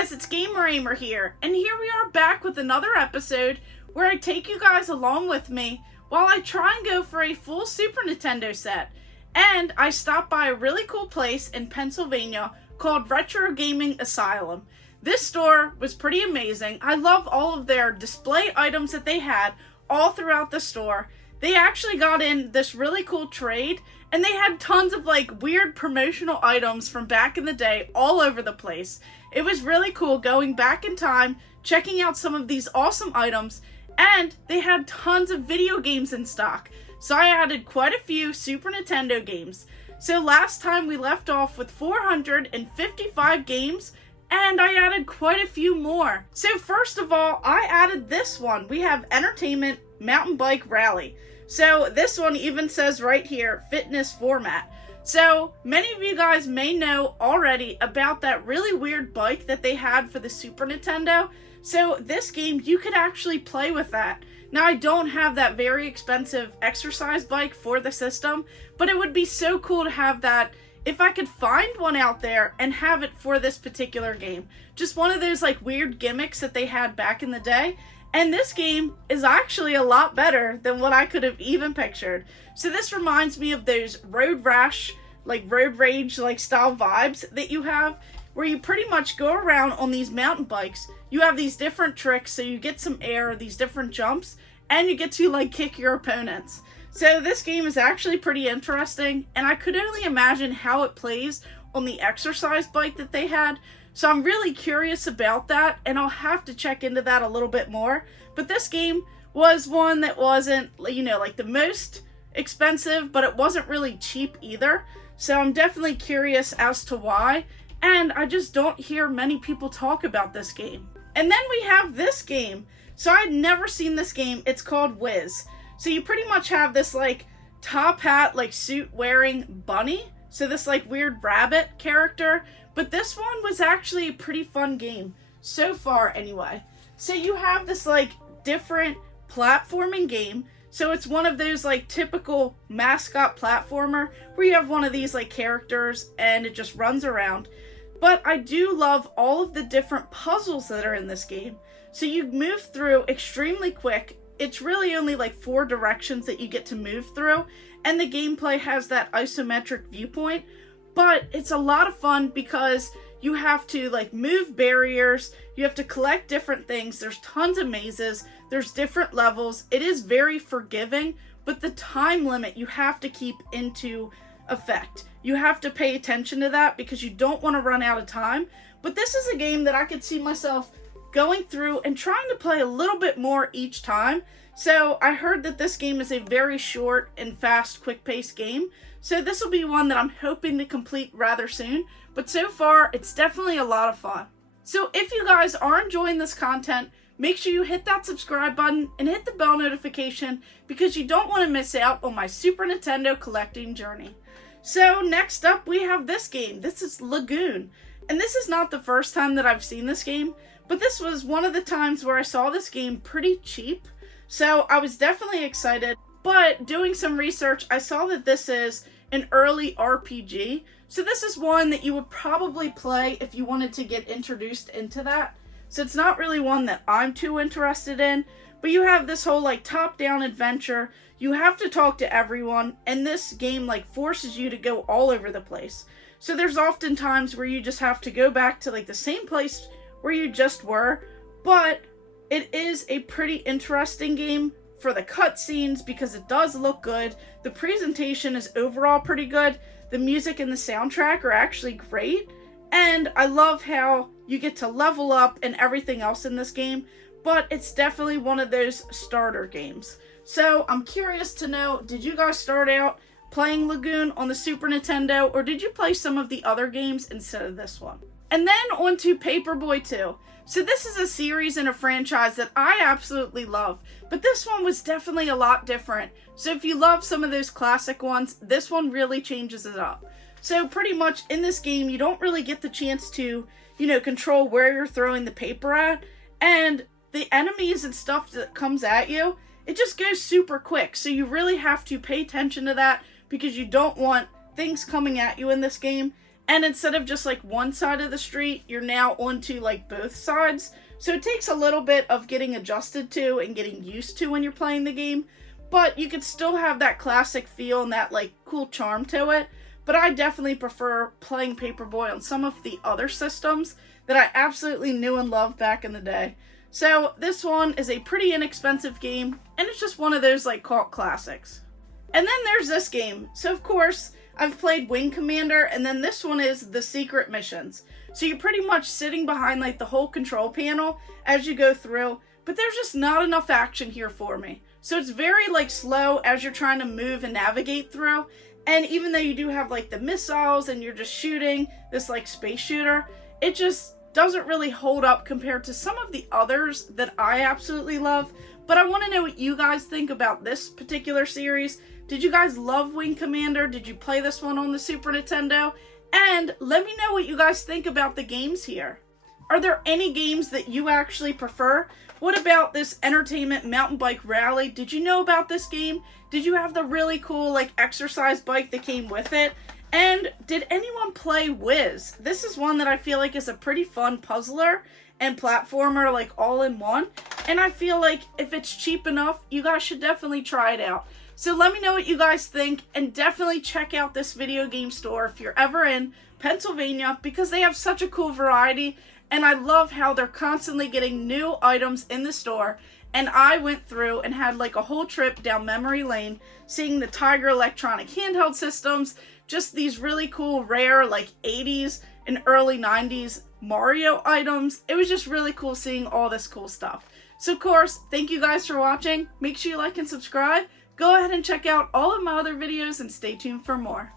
guys, it's Ahmer here, and here we are back with another episode where I take you guys along with me while I try and go for a full Super Nintendo set. And I stopped by a really cool place in Pennsylvania called Retro Gaming Asylum. This store was pretty amazing. I love all of their display items that they had all throughout the store. They actually got in this really cool trade, and they had tons of like weird promotional items from back in the day all over the place. It was really cool going back in time, checking out some of these awesome items, and they had tons of video games in stock. So I added quite a few Super Nintendo games. So last time we left off with 455 games, and I added quite a few more. So first of all, I added this one. We have Entertainment Mountain Bike Rally. So this one even says right here, fitness format. So many of you guys may know already about that really weird bike that they had for the Super Nintendo. So this game, you could actually play with that. Now I don't have that very expensive exercise bike for the system, but it would be so cool to have that if I could find one out there and have it for this particular game. Just one of those like weird gimmicks that they had back in the day. And this game is actually a lot better than what I could have even pictured. So this reminds me of those road rash, like road rage like style vibes that you have, where you pretty much go around on these mountain bikes. You have these different tricks, so you get some air, these different jumps, and you get to like kick your opponents. So this game is actually pretty interesting, and I could only imagine how it plays on the exercise bike that they had. So I'm really curious about that, and I'll have to check into that a little bit more. But this game was one that wasn't, like the most expensive, but it wasn't really cheap either. So I'm definitely curious as to why, and I just don't hear many people talk about this game. And then we have this game. So I'd never seen this game. It's called Whiz. So you pretty much have this like top hat, like suit wearing bunny. So this like weird rabbit character. But this one was actually a pretty fun game, so far anyway. So you have this like different platforming game. So it's one of those like typical mascot platformer where you have one of these like characters and it just runs around. But I do love all of the different puzzles that are in this game. So you move through extremely quick. It's really only like 4 directions that you get to move through. And the gameplay has that isometric viewpoint. But it's a lot of fun because you have to like move barriers, you have to collect different things, there's tons of mazes, there's different levels. It is very forgiving, but the time limit you have to keep into effect. You have to pay attention to that because you don't want to run out of time. But this is a game that I could see myself going through and trying to play a little bit more each time. So I heard that this game is a very short and fast, quick-paced game. So this will be one that I'm hoping to complete rather soon. But so far, it's definitely a lot of fun. So if you guys are enjoying this content, make sure you hit that subscribe button and hit the bell notification because you don't want to miss out on my Super Nintendo collecting journey. So next up, we have this game. This is Lagoon. And this is not the first time that I've seen this game, but this was one of the times where I saw this game pretty cheap. So I was definitely excited. But doing some research, I saw that this is an early RPG. So this is one that you would probably play if you wanted to get introduced into that. So it's not really one that I'm too interested in. But you have this whole like top-down adventure. You have to talk to everyone. And this game like forces you to go all over the place. So there's often times where you just have to go back to like the same place where you just were. But it is a pretty interesting game for the cutscenes because it does look good. The presentation is overall pretty good. The music and the soundtrack are actually great. And I love how you get to level up and everything else in this game. But it's definitely one of those starter games. So I'm curious to know, did you guys start out playing Lagoon on the Super Nintendo, or did you play some of the other games instead of this one? And then on to Paperboy 2. So this is a series and a franchise that I absolutely love, but this one was definitely a lot different. So if you love some of those classic ones, this one really changes it up. So pretty much in this game, you don't really get the chance to, control where you're throwing the paper at, and the enemies and stuff that comes at you, it just goes super quick. So you really have to pay attention to that because you don't want things coming at you in this game. And instead of just like one side of the street, you're now onto like both sides. So it takes a little bit of getting adjusted to and getting used to when you're playing the game. But you could still have that classic feel and that like cool charm to it. But I definitely prefer playing Paperboy on some of the other systems that I absolutely knew and loved back in the day. So this one is a pretty inexpensive game, and it's just one of those like cult classics. And then there's this game. So of course, I've played Wing Commander, and then this one is the secret missions. So you're pretty much sitting behind like the whole control panel as you go through, but there's just not enough action here for me. So it's very like slow as you're trying to move and navigate through. And even though you do have like the missiles and you're just shooting this like space shooter, it just doesn't really hold up compared to some of the others that I absolutely love. But I want to know what you guys think about this particular series. Did you guys love Wing Commander? Did you play this one on the Super Nintendo? And let me know what you guys think about the games here. Are there any games that you actually prefer? What about this Entertainment Mountain Bike Rally? Did you know about this game? Did you have the really cool like exercise bike that came with it? And did anyone play Whiz? This is one that I feel like is a pretty fun puzzler and platformer like all in one. And I feel like if it's cheap enough, you guys should definitely try it out. So let me know what you guys think, and definitely check out this video game store if you're ever in Pennsylvania, because they have such a cool variety, and I love how they're constantly getting new items in the store. And I went through and had like a whole trip down memory lane, seeing the Tiger electronic handheld systems, just these really cool rare like 80s and early 90s Mario items. It was just really cool seeing all this cool stuff. So of course, thank you guys for watching. Make sure you like and subscribe. Go ahead and check out all of my other videos and stay tuned for more.